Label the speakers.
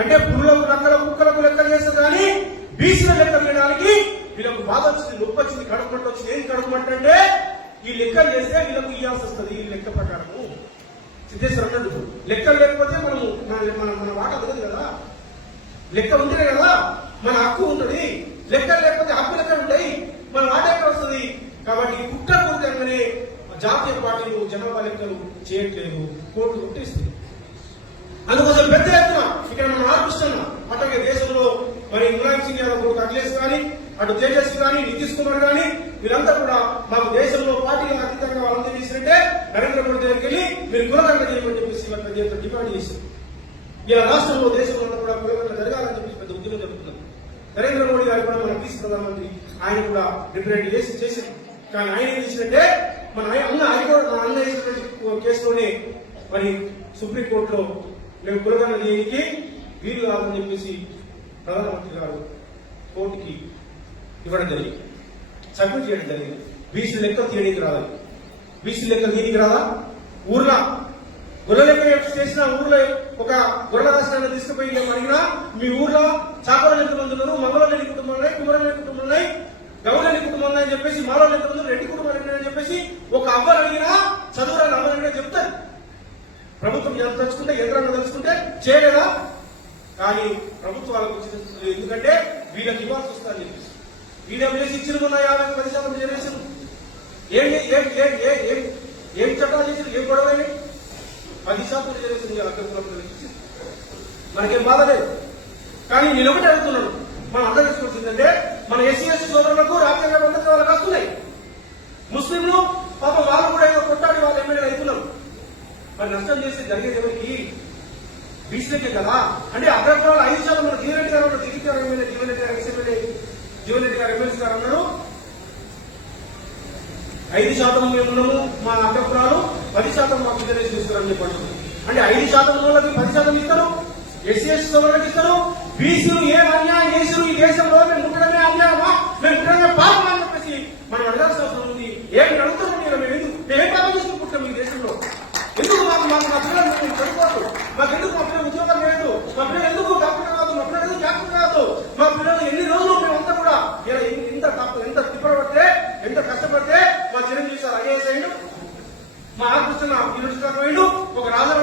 Speaker 1: అంటే పురులకు నక్కల కుక్కలకు లెక్క చేస్తారు కానీ బీసీల లెక్క చేయడానికి వీళ్ళకు బాధ వచ్చింది నొప్పి వచ్చింది కడుపుమంట వచ్చింది. ఏం కడుపుమంట ఈ లెక్క చేస్తే వీళ్ళకు ఇవ్వాల్సి వస్తుంది ఈ లెక్క ప్రకారము. సిద్ధేశ్వర అన్నాడు లెక్కలు లేకపోతే మనము మన మన వాట ఉండదు కదా. లెక్క ఉంటేనే కదా మన హక్కు ఉంటుంది. లెక్కలు లేకపోతే హక్కు లెక్కలు ఉంటాయి. మన వాట ఎక్కడ వస్తుంది? కాబట్టి కుట్ర పూర్తిగానే జాతీయ పార్టీలు జనాభా లెక్కలు చేయట్లేదు. కోర్టు కొట్టేస్తుంది అందుకోసం పెద్ద ఎత్తున ఇక్కడ మనం ఆర్పిస్తున్నాం అట్లాగే దేశంలో మరి ఇమ్రాన్ సింగ్ యాదవ్ కొడుకు అఖిలేష్ కానీ అటు తేజస్వి కానీ నితీష్ కుమార్ కానీ వీరంతా కూడా మాకు దేశంలో పార్టీకి అతీతంగా వాళ్ళందరూ చేసినట్టే నరేంద్ర మోడీ దగ్గరికి వెళ్ళి మీరు కులగంట చేయమని చెప్పేసి పెద్ద ఎత్తున డిమాండ్ చేశారు. ఇలా రాష్ట్రంలో దేశంలో కూడా కులగంట జరగాలని చెప్పి పెద్ద ఉద్యమం జరుగుతున్నారు నరేంద్ర మోడీ గారు కూడా మన పీస్ ప్రధానమంత్రి ఆయన కూడా రిప్రజెంట్ చేసి చేశారు. కానీ ఆయన ఏం చేసినట్టే మన ఆయన అన్న ఆయన కూడా మన అన్న వేసినటువంటి కేసులోనే మరి సుప్రీంకోర్టులో మేము కులగన్న దేనికి వీలు కాదని చెప్పేసి ప్రధానమంత్రి గారు కోర్టుకి ఇవ్వడం జరిగింది. సబ్మిట్ చేయడం జరిగింది. బీసీ లెక్క తీయడానికి రాదు బీసీ లెక్క తీయడానికి రాదా ఊర్లో? గొర్రెల లెక్క చేసిన ఊర్లో ఒక గొర్రెల రాష్ట్రాన్ని తీసుకుపోయి ఏమడిగినా మీ ఊర్లో చాపలు ఎంతమంది ఉన్నారు మంగళం ఎన్ని కుటుంబాలు ఉన్నాయి కుమరం ఎన్ని కుటుంబాలు ఉన్నాయి గౌరవ ఎన్ని కుటుంబాలు ఉన్నాయని చెప్పేసి మాలో ఎంతమంది రెడ్డి కుటుంబాలు అని ఉన్నాయని చెప్పేసి ఒక అవ్వలు అడిగినా చదువురాని అవ్వలు అడిగినా చెప్తారు. ప్రభుత్వం ఎంత తలుచుకుంటే యంత్రాంగం చేయలేదా? కానీ ప్రభుత్వాలకు వచ్చిన ఎందుకంటే వీళ్ళకి ఇవ్వాల్సి వస్తుందని చెప్పేసి. ఈడబ్ల్యూఎస్ ఇచ్చిన మొన్న యాభై పది శాతం రిజర్వేషన్ ఏం ఏం ఏం ఏం ఏం చట్టాలు చేసిన ఏం గొడవలేని పది శాతం రిజర్వేషన్ అభ్యర్థులకు ఇచ్చింది. మనకేం బాధ లేదు. కానీ నేను ఒకటి అడుగుతున్నాను. మనం అర్థం చేసుకోవాల్సిందంటే మన ఎస్సీ ఎస్టీ సోదరులకు రాజ్యాంగ పద్ధతి వాళ్ళకి వస్తున్నాయి ముస్లింలు పాపం వాళ్ళు కూడా ఏదో కొట్టాడి వాళ్ళు ఎమ్మెల్యేలు అవుతున్నారు. మరి నష్టం చేస్తే జరిగేది ఎవరికి? బీసీలకే కదా? అంటే అగ్రకులాలు ఐదు శాతం మన జీవన్ గారు ఉన్నారు. దిగిరి గారు ఎమ్మెల్యే జీవన్ రెడ్డి గారు ఎక్స్ఎమ్మెల్యే జీవన్ రెడ్డి గారు ఎమ్మెల్సీ గారు అన్నారు ఐదు శాతం మేము మా అగ్రకులాలు పది శాతం మాకు రిజర్వేషన్ ఇస్తారని చెప్పండి అంటే ఐదు శాతం వాళ్ళకి పది శాతం ఇస్తారు ఎస్సీ ఎస్టీ సోదరులకు ఇస్తారు బీసీలు ఏ అన్యాయం చేసారు ఈ దేశంలో మేము ముట్టడమే అన్యాయమా? మేము ముట్టడమే పాపం అని చెప్పేసి మనం అడగాల్సిన అవసరం ఉంది. ఏమి అడుగుతాం మీరు మేము ఎందుకు? మేము ఏం పాపం చేసుకుంటాం ఈ దేశంలో? ఎందుకు మాకు మాకు మా పిల్లలు మేము చదువుకోవద్దు? మాకు ఎందుకు మా పిల్లలు ఉద్యోగం లేదు మా పిల్లలు ఎందుకు డాక్టర్ కాదు మా పిల్లలు ఎందుకు డాక్టర్ కాదు మా పిల్లలు ఎన్ని రోజులు మేమంతా కూడా ఇలా ఎన్ని- ఎంత తప్ప ఎంత తిప్పబడితే ఎంత కష్టపడితే మా చిరంజీవి సార్ ఐఏఎస్ అయ్యిండు. మా ఆకృష్ణ యూనివర్సిటీ పోయిండు ఒక రాజధాని